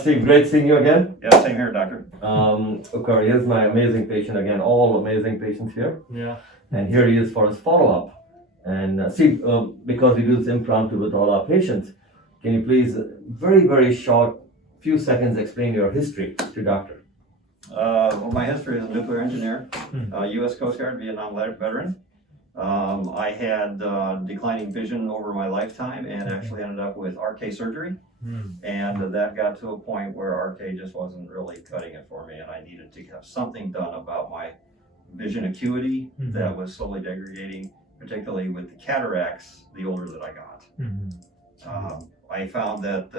Steve, great seeing you again. Yeah, same here, doctor. Okay, here's my amazing patient again. All amazing patients here. Yeah. And here he is for his follow-up. And Steve, because we do this impromptu with all our patients, can you please, very, very short, few seconds, explain your history to doctor? Well, my history is a nuclear engineer, U.S. Coast Guard, Vietnam veteran. I had declining vision over my lifetime and actually ended up with RK surgery. And that got to a point where RK just wasn't really cutting it for me, and I needed to have something done about my vision acuity that was slowly degrading, particularly with the cataracts the older that I got. I found that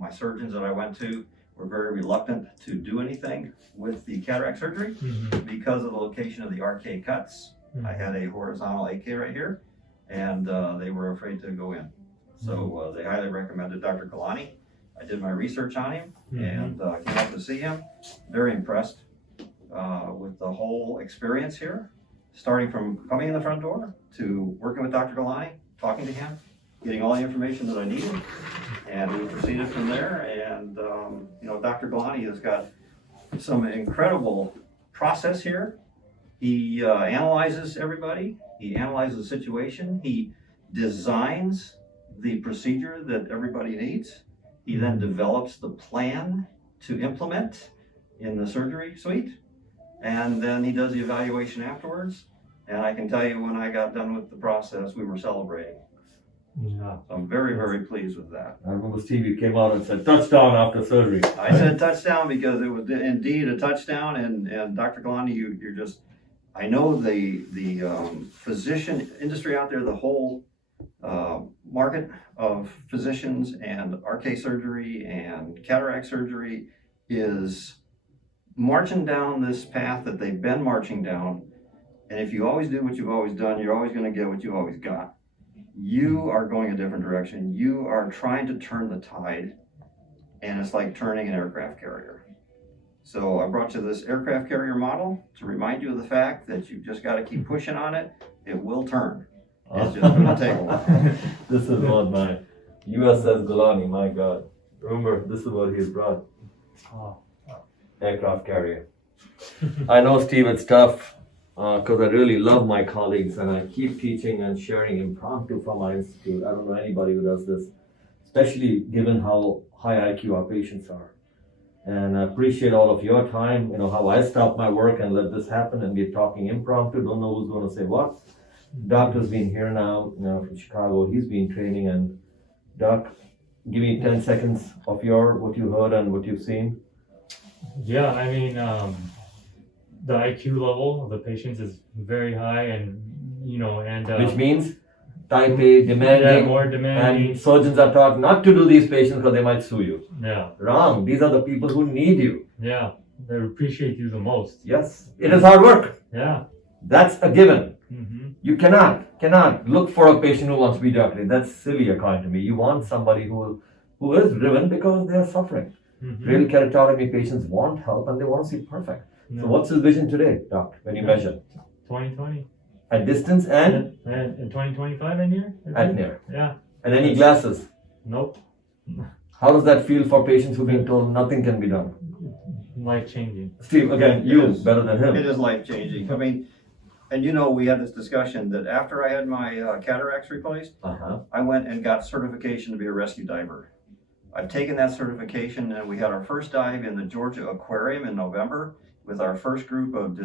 my surgeons that I went to were very reluctant to do anything with the cataract surgery because of the location of the RK cuts. I had a horizontal AK right here, and they were afraid to go in. So they highly recommended Dr. Gulani. I did my research on him and came up to see him. Very impressed with the whole experience here, starting from coming in the front door to working with Dr. Gulani, talking to him, getting all the information that I needed, and we proceeded from there. And you know, Dr. Gulani has got some incredible process here. He analyzes everybody. He analyzes the situation. He designs the procedure that everybody needs. He then develops the plan to implement in the surgery suite, and then he does the evaluation afterwards. And I can tell you, when I got done with the process, we were celebrating. Yeah. So I'm very, very pleased with that. I remember Steve, you came out and said touchdown after surgery. I said touchdown because it was indeed a touchdown, and Dr. Gulani, you're just, I know the physician industry out there, the whole market of physicians and RK surgery and cataract surgery is marching down this path that they've been marching down. And if you always do what you've always done, you're always going to get what you've always got. You are going a different direction. You are trying to turn the tide, and it's like turning an aircraft carrier. So I brought you this aircraft carrier model to remind you of the fact that you've just got to keep pushing on it. It will turn. It's just going to take a while. This is what my USS GULANI, my God. Remember, this is what he's brought. Aircraft carrier. I know, Steve, it's tough because I really love my colleagues and I keep teaching and sharing impromptu from my institute. I don't know anybody who does this, especially given how high IQ our patients are. And I appreciate all of your time, you know, how I stop my work and let this happen and we're talking impromptu, don't know who's going to say what. Doctor's been here now, you know, from Chicago, he's been training. And Doc, give me 10 seconds of what you heard and what you've seen. Yeah, I mean, the IQ level of the patients is very high, and you know, and Which means type A, demanding, more demanding. and surgeons are taught not to do these patients because they might sue you. Yeah, Wrong. These are the people who need you. yeah, they appreciate you the most. Yes, it is hard work. Yeah. That's a given. Mm-hmm. You cannot look for a patient who wants to be doctored. That's silly, according to me. You want somebody who is driven because they are suffering. Real keratotomy patients want help and they want to see perfect. No. So what's his vision today, Doc, when you measure? 2020. At distance and in 2025 in here? at near. Yeah. And any glasses? Nope. How does that feel for patients who've been told nothing can be done? Life changing. Steve, again, you better than him. It is life-changing. I mean, and you know, we had this discussion that after I had my cataracts replaced, I went and got certification to be a rescue diver. I've taken that certification, and we had our first dive in the Georgia Aquarium in November with our first group of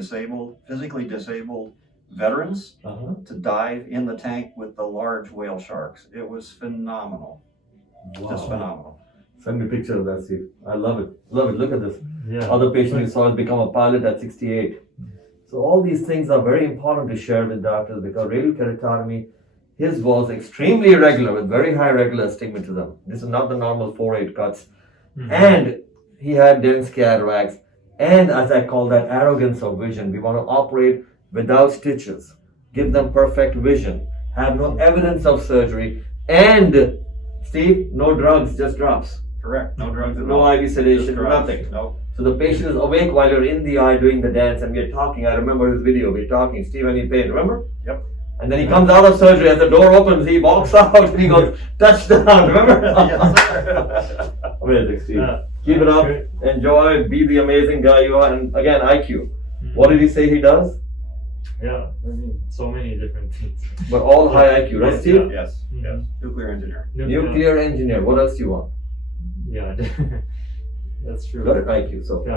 physically disabled veterans to dive in the tank with the large whale sharks. It was phenomenal. Wow. Just phenomenal. Send me a picture of that, Steve. I love it. Love it. Look at this. Yeah. Other patient you saw has become a pilot at 68. So all these things are very important to share with doctors because radial keratotomy, his was extremely irregular with very high regular astigmatism. This is not the normal 4-8 cuts. And he had dense cataracts. And as I call that, arrogance of vision. We want to operate without stitches, give them perfect vision, have no evidence of surgery, and Steve, no drugs, just drops. Correct. No drugs at No all. IV sedation, Just drugs. nothing. No. So the patient is awake while you're in the eye doing the dance and we're talking. I remember his video. We're talking, Steve, any pain, remember? Yep. And then he comes out of surgery, as the door opens, he walks out and he goes, touchdown, remember? Yes, sir. Amazing, Steve. Yeah. Keep it up. Great. Enjoy. Be the amazing guy you are. And again, IQ. What did he say he does? Yeah, I mean, so many different things. But all high IQ, right, Steve? Yes, yes, nuclear engineer. Nuclear engineer. What else do you want? Yeah, that's true. Got it, IQ. So Yeah.